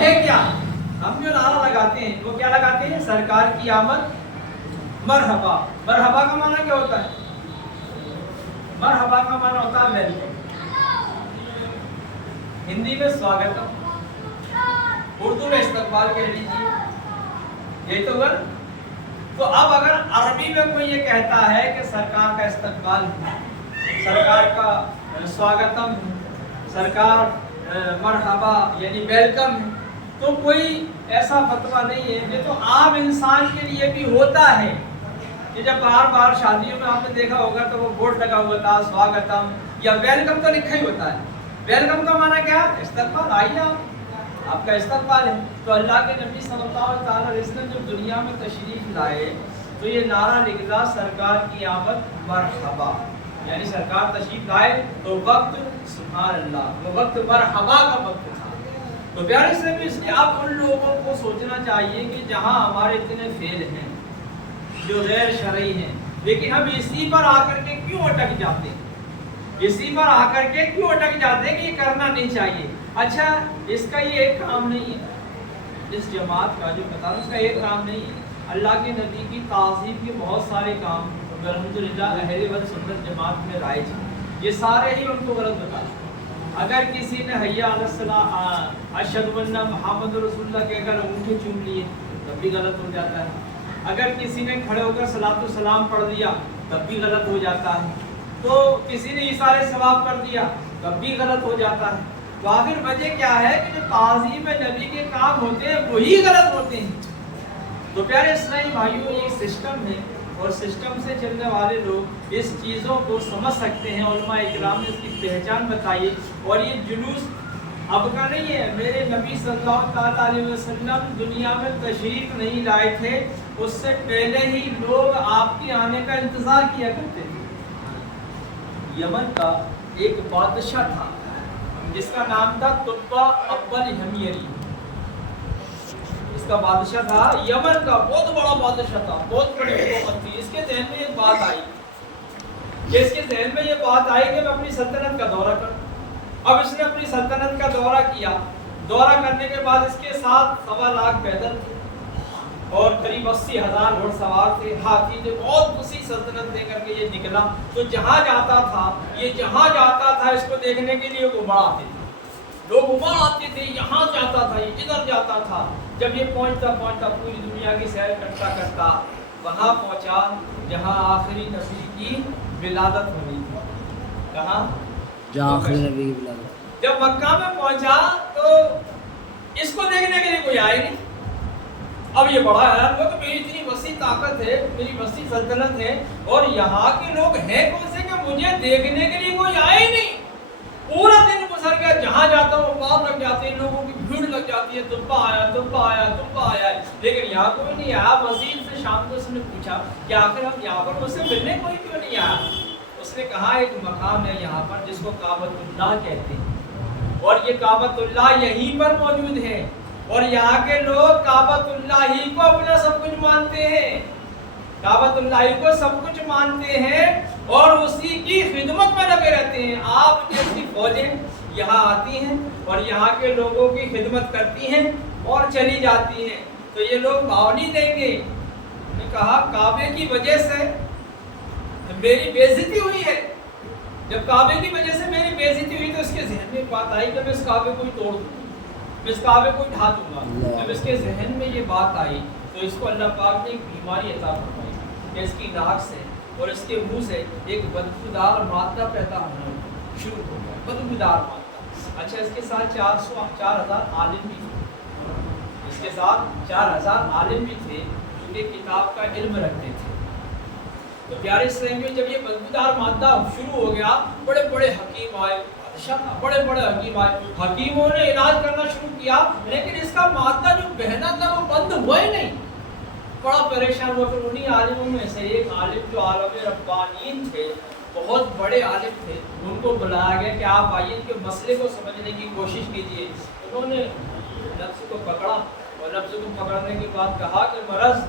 है क्या? हम जो नारा लगाते हैं वो क्या लगाते हैं? सरकार की आमद मरहबा। मरहबा का माना क्या होता है? मरहबा का माना होता है वेलकम, हिंदी में स्वागतम, उर्दू में इस्तकबाल कह लीजिए, यही तो वर्ड। तो अब अगर अरबी में कोई ये कहता है कि सरकार का इस्तकबाल है, सरकार का स्वागतम, सरकार मरहबा यानी वेलकम है, तो कोई ऐसा फतवा नहीं है। ये तो आम इंसान के लिए भी होता है कि जब बार बार शादियों में आपने देखा होगा तो वो बोर्ड लगा हुआ था स्वागतम या वेलकम तो लिखा ही होता है। वेलकम का माना क्या? इस्तकबाल, आइए आपका इस्तकबाल है। तो अल्लाह के नबी सल्लल्लाहु अलैहि वसल्लम जब दुनिया में तशरीफ लाए तो ये नारा निकला, सरकार की आमद मरहबा, यानी सरकार तशरीफ लाए तो वक्त सुभान अल्लाह, वो वक्त मरहबा का वक्त था। तो प्यारे से भी इसलिए आप उन लोगों को सोचना चाहिए कि जहाँ हमारे इतने फेल हैं जो गैर शरई हैं, लेकिन हम इसी पर आकर के क्यों अटक जाते हैं? इसी पर आकर के क्यों अटक जाते हैं कि ये करना नहीं चाहिए? अच्छा, इसका ये एक काम नहीं है, इस जमात का जो बता रहा उसका एक काम नहीं है। अल्लाह के नबी की ताज़ीम के बहुत सारे काम अल्हम्दुलिल्लाह अहले वल सुन्नत जमात में राइज हैं, ये सारे ही उनको गलत बताते हैं। अगर किसी ने हय्या अलस्सलाह अशहदु अन्ना मुहम्मद रसूलुल्लाह के अगर अंगूठे चूम लिए तब भी गलत हो जाता है। अगर किसी ने खड़े होकर सलातो सलाम पढ़ दिया तब भी गलत हो जाता है। तो किसी ने इशारे सवाब कर दिया तब भी गलत हो जाता है। तो आखिर वजह क्या है कि जो ताज़ीम नबी के काम होते हैं वही गलत होते हैं। तो प्यारे इस्लामी भाइयों, ये सिस्टम है और सिस्टम से चलने वाले लोग इस चीज़ों को समझ सकते हैं। उलमा इकराम ने इसकी पहचान बताई और ये जुलूस अब का नहीं है। मेरे नबी सल्लल्लाहु अलैहि वसल्लम दुनिया में तशरीफ नहीं लाए थे, उससे पहले ही लोग आपके आने का इंतज़ार किया करते थे। यमन का एक बादशाह था जिसका नाम था तुब्बा अव्वल हमीरी। इसका बादशाह था यमन का, बहुत बड़ा बादशाह था, बहुत बड़ी हुकूमत थी। इसके ज़हन में एक बात आई कि इसके ज़हन में ये बात आई कि मैं अपनी सल्तनत का दौरा करूं। अब इसने अपनी सल्तनत का दौरा किया। दौरा करने के बाद इसके साथ 1.25 लाख पैदल थे और करीब 80,000 घुड़सवार थे, हाथी थे। बहुत उसी सल्तनत लेकर के ये निकला। तो जहाँ जाता था, ये जहाँ जाता था इसको देखने के लिए उमड़ आते थे, लोग उमड़ आते थे। यहाँ जाता था, ये इधर जाता था। जब ये पहुँचता पहुँचता पूरी दुनिया की सैर करता करता वहाँ पहुँचा जहाँ आखिरी नबी की विलादत होनी थी। कहाँ? जहाँ आखिरी नबी की विलादत। जब मक्का में पहुँचा तो इसको देखने के लिए कोई आया नहीं। अब ये बड़ा हैरान हुआ कि मेरी इतनी वसी ताकत है, मेरी वसी सल्तनत है और यहाँ के लोग हैं कौन से कि मुझे देखने के लिए कोई आए ही नहीं। पूरा दिन गुजर गया, जहाँ जाता हूँ पार लग जाते हैं, लोगों की भीड़ लग जाती है, तुब्बा आया तुब्बा आया तुब्बा आया, लेकिन यहाँ कोई नहीं आया। वजीर से शाम को उसने पूछा कि आखिर हम यहाँ पर मुझसे मिलने कोई क्यों नहीं आया? उसने कहा एक मकाम है यहाँ पर जिसको काबतुल्लाह कहते हैं और ये काबतुल्लाह यहीं पर मौजूद है और यहाँ के लोग काबतुल्लाह ही को अपना सब कुछ मानते हैं, काबतुल्लाह ही को सब कुछ मानते हैं और उसी की खिदमत में लगे रहते हैं। आप जैसी फौजें यहाँ आती हैं और यहाँ के लोगों की खिदमत करती हैं और चली जाती हैं, तो ये लोग भाव नहीं देंगे। उन्होंने कहा काबे की वजह से मेरी बेइज्जती हुई है। जब काबे की वजह से मेरी बेइज्जती हुई तो इसके ज़हन में बात आई कि मैं इस काबे को ही तोड़ दूँ, मैं इस काबे को ढा दूंगा। जब इसके जहन में ये बात आई तो इसको अल्लाह पाक ने एक बीमारी अता फरमाई कि इसकी नाक से और इसके मुंह से एक बदबूदार मादा पैदा होना शुरू हो गया, बदबूदार मादा। अच्छा, इसके साथ 4,000 आलिम भी थे, इसके साथ 4,000 आलिम भी थे जो कि किताब का इल्म रखते थे। तो प्यारे इस्लाम में जब ये बदबूदार मादा शुरू हो गया, बड़े बड़े हकीम आए, बड़े बड़े हकीम आए, हकीमों ने इलाज करना शुरू किया, लेकिन इसका मादा जो बहना था वो बंद हुआ ही नहीं। बड़ा परेशान हुआ। फिर उन्हीं आलिमों में से एक आलिम जो आलम रब्बानीन थे, बहुत बड़े आलिम थे, उनको बुलाया गया कि आप आइए इनके मसले को समझने की कोशिश कीजिए। उन्होंने लफ्ज़ को पकड़ा और लफ्ज़ को पकड़ने के बाद कहा कि मरज़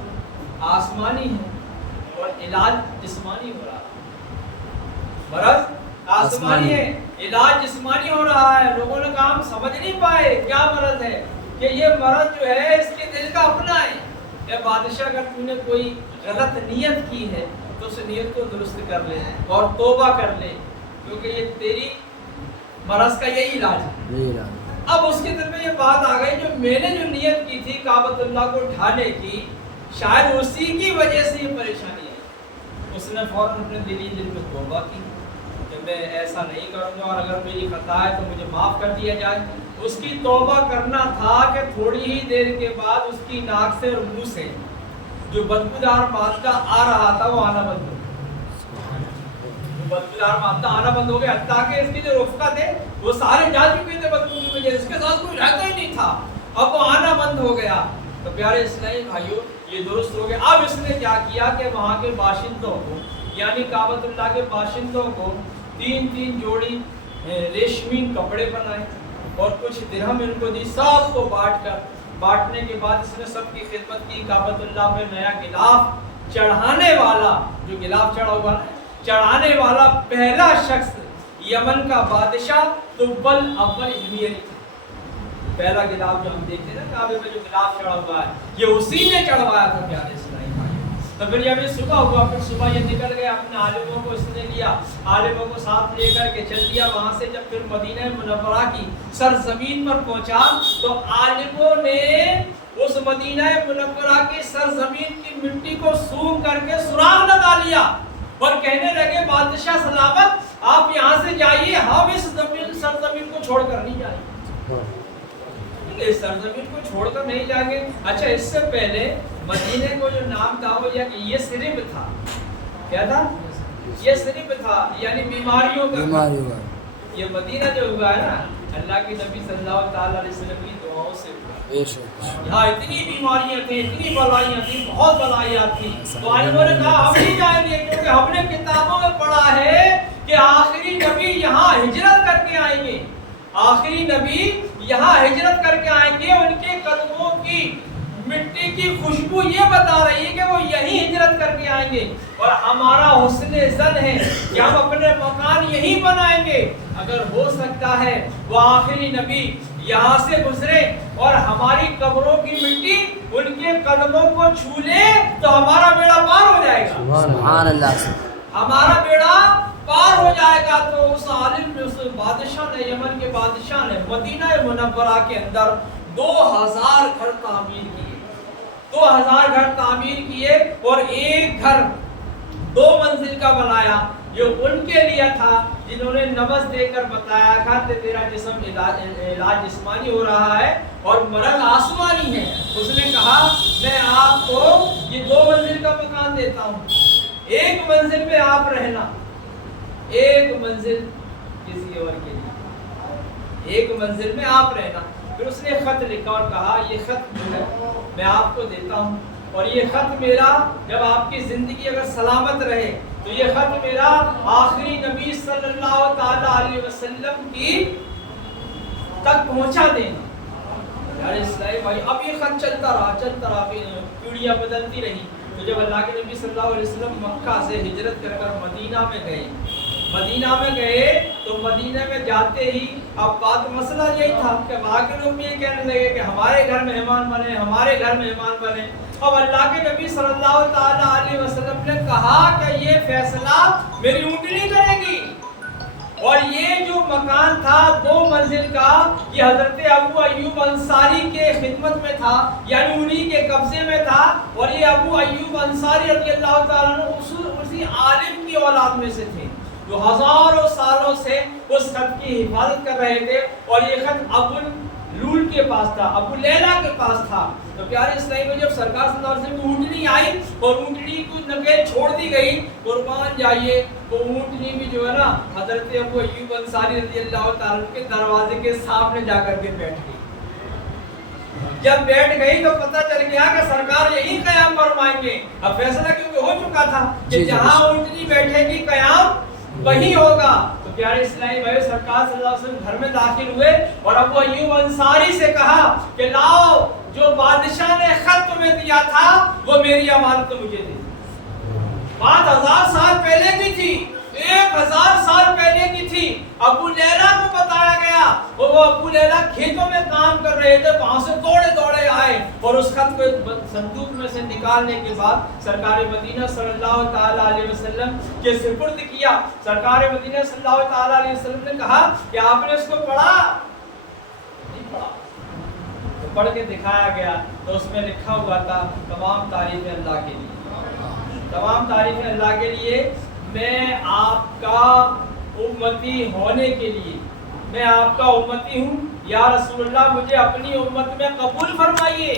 आसमानी है और इलाज जिस्मानी हो रहा है। मरज़ आसमानी है, इलाज जिस्मानी हो रहा है। लोगों ने कहा हम समझ नहीं पाए क्या मरज़ है। کہ یہ مرض جو ہے اس کے دل کا اپنا ہے. اے بادشاہ اگر تو نے کوئی غلط نیت کی ہے تو اس نیت کو درست کر لے اور توبہ کر لے, کیونکہ یہ تیری مرض کا یہی علاج ہے. اب اس کے دل میں یہ بات آ گئی جو میں نے جو نیت کی تھی کعبۃ اللہ کو ڈھانے کی, شاید اسی کی وجہ سے یہ پریشانی ہے. اس نے فوراً اپنے دل میں توبہ کی کہ میں ایسا نہیں کروں گا, اور اگر میری خطا ہے تو مجھے معاف کر دیا جائے. اس کی توبہ کرنا تھا کہ تھوڑی ہی دیر کے بعد اس کی ناک سے اور منہ سے جو بدبودار مادہ آ رہا تھا وہ آنا بند ہو گیا. بدبودار مادہ آنا بند ہو گیا, حتیٰ کہ اس کے جو رفقا تھے وہ سارے جا چکے تھے بدبو کی وجہ سے, اس کے ساتھ کوئی رہتا ہی نہیں تھا. اب وہ آنا بند ہو گیا. تو پیارے اسلامی بھائیوں یہ درست ہو گیا. اب اس نے کیا کیا کہ وہاں کے باشندوں کو یعنی کعبۃ اللہ کے باشندوں کو 3 جوڑی ریشمی کپڑے بنائے اور کچھ درہم ان کو دی, سب کو بانٹنے کے بعد اس نے سب کی خدمت کی. کعبۃ اللہ پہ نیا غلاف چڑھانے والا, جو غلاف چڑھا ہوا چڑھانے والا پہلا شخص یمن کا بادشاہ تبل اول ہمیر تھا. پہلا غلاف جو ہم دیکھتے ہیں نا کعبے میں جو غلاف چڑھا ہوا ہے یہ اسی نے چڑھوایا تھا پیارے اسلامی بھائی. تو پھر جب یہ صبح ہوا, پھر صبح یہ نکل گیا, اپنے عالموں کو اس نے لیا, عالموں کو ساتھ لے کر کے چل دیا. وہاں سے جب پھر مدینہ منورہ کی سرزمین پر پہنچا تو عالموں نے اس مدینہ منورہ کی سرزمین کی مٹی کو سونگ کر کے سراغ لگا لیا اور کہنے لگے بادشاہ سلامت آپ یہاں سے جائیے, ہم اس سرزمین کو چھوڑ کر نہیں جائیں گے. اس سرزمین کو چھوڑ کر نہیں جائیں گے. اچھا اس سے پہلے مدینے کو جو نام تھا وہ یہ صرف تھا. کیا تھا؟ یہ صرف تھا, یعنی بیماریوں کا. یہ مدینہ جو ہوا ہے نا اللہ کے نبی صلی اللہ تعالی علیہ وسلم کی دعاؤں سے ہوا. یہاں اتنی بیماریاں تھیں, اتنی بلائیاں تھیں, بہت بلائیاں تھیں. تو عالموں نے کہا ہم نہیں جائیں گے کیونکہ ہم نے کتابوں میں پڑھا ہے کہ آخری نبی یہاں ہجرت کر کے آئیں گے. آخری نبی یہاں ہجرت کر کے آئیں گے. ان کے قدموں کی مٹی کی خوشبو یہ بتا رہی ہے کہ وہ یہی ہجرت کر کے آئیں گے, اور ہمارا حسن ظن ہے کہ ہم اپنے مکان یہی بنائیں گے. اگر ہو سکتا ہے وہ آخری نبی یہاں سے گزرے اور ہماری قبروں کی مٹی ان کے قدموں کو چھو لے تو ہمارا بیڑا پار ہو جائے گا. سبحان اللہ, ہمارا بیڑا پار ہو جائے گا. تو اس عالم نے, اس بادشاہ نے, یمن کے بادشاہ نے مدینہ منورہ کے اندر 2000 گھر تعمیر کیے. 2000 گھر تعمیر کیے اور ایک گھر 2 منزل کا بنایا جو ان کے لیے تھا جنہوں نے نبض دے کر بتایا تھا کہ تیرا جسم علاج جسمانی ہو رہا ہے اور مرض آسمانی ہے. اس نے کہا میں آپ کو یہ 2 منزل کا مکان دیتا ہوں, 1 منزل میں آپ رہنا, 1 منزل کسی اور کے لیے, 1 منزل میں آپ رہنا. پھر اس نے خط لکھا اور کہا یہ خط جو ہے میں آپ کو دیتا ہوں, اور یہ خط میرا جب آپ کی زندگی اگر سلامت رہے تو یہ خط میرا آخری نبی صلی اللہ تعالی علیہ وسلم کی تک پہنچا دینا. یار اسلامی بھائی اب یہ خط چلتا رہا, پیڑیاں بدلتی رہی. تو جب اللہ کے نبی صلی اللہ علیہ وسلم مکہ سے ہجرت کر کر مدینہ میں گئے تو مدینہ میں جاتے ہی اب بات مسئلہ یہی تھا کہ وہاں کے لوگ بھی یہ کہنے لگے کہ ہمارے گھر مہمان بنے, ہمارے گھر مہمان بنے. اب اللہ کے نبی صلی اللہ تعالی علیہ وسلم نے کہا کہ یہ فیصلہ میری اونٹنی کرے گی. اور یہ جو مکان تھا 2 منزل کا یہ حضرت ابو ایوب انصاری کے خدمت میں تھا, یعنی انہی کے قبضے میں تھا. اور یہ ابو ایوب انصاری رضی اللہ تعالیٰ عنہ اسی عالم کی اولاد میں سے تھے جو ہزاروں سالوں سے اس خط کی حفاظت کر رہے تھے. اور یہ خط ابو لول کے پاس تھا, ابو لیلا کے پاس تھا. تو پیارے اسلامی میں جب سرکار صلی اللہ علیہ وسلم کی اونٹنی آئی اور اونٹنی کو نکیل چھوڑ دی گئی, قربان جائیے, تو اونٹنی بھی جو ہے نا حضرت ابو ایوب انصاری رضی اللہ تعالیٰ کے دروازے کے سامنے جا کر کے بیٹھ گئی. جب بیٹھ گئی تو پتہ چل گیا کہ سرکار یہی قیام فرمائیں گے. اب فیصلہ کیونکہ ہو چکا تھا کہ جہاں اونٹنی بیٹھے گی قیام وہی ہوگا. تو پیارے اسلامی بھائی سرکار صلی اللہ علیہ وسلم گھر میں داخل ہوئے اور ابو ایوب انصاری سے کہا کہ لاؤ جو بادشاہ نے خط تمہیں دیا تھا وہ میری امانت مجھے دے. بات 1000 سال پہلے کی تھی 1000 साल पहले की थी। अबू लैला को बताया गया और वो अबू लैला खेतों में काम कर रहे थे, वहां से दौड़े दौड़े आए और उस खत को संदूक में से निकालने के बाद सरकार मदीना सल्लल्लाहु ताला अलैहि वसल्लम के सुपुर्द किया। सरकार मदीना सल्लल्लाहु ताला अलैहि वसल्लम ने कहा कि आपने इसको पढ़ा? नहीं पढ़ा। तो पढ़ के दिखाया गया तो उसमें लिखा हुआ था तमाम तारीफें अल्लाह के लिए, तमाम तारीफें अल्लाह के लिए, मैं आपका उम्मती होने के लिए, मैं आपका उम्मती हूँ, या रसूलुल्लाह मुझे अपनी उम्मत में कबूल फरमाइए।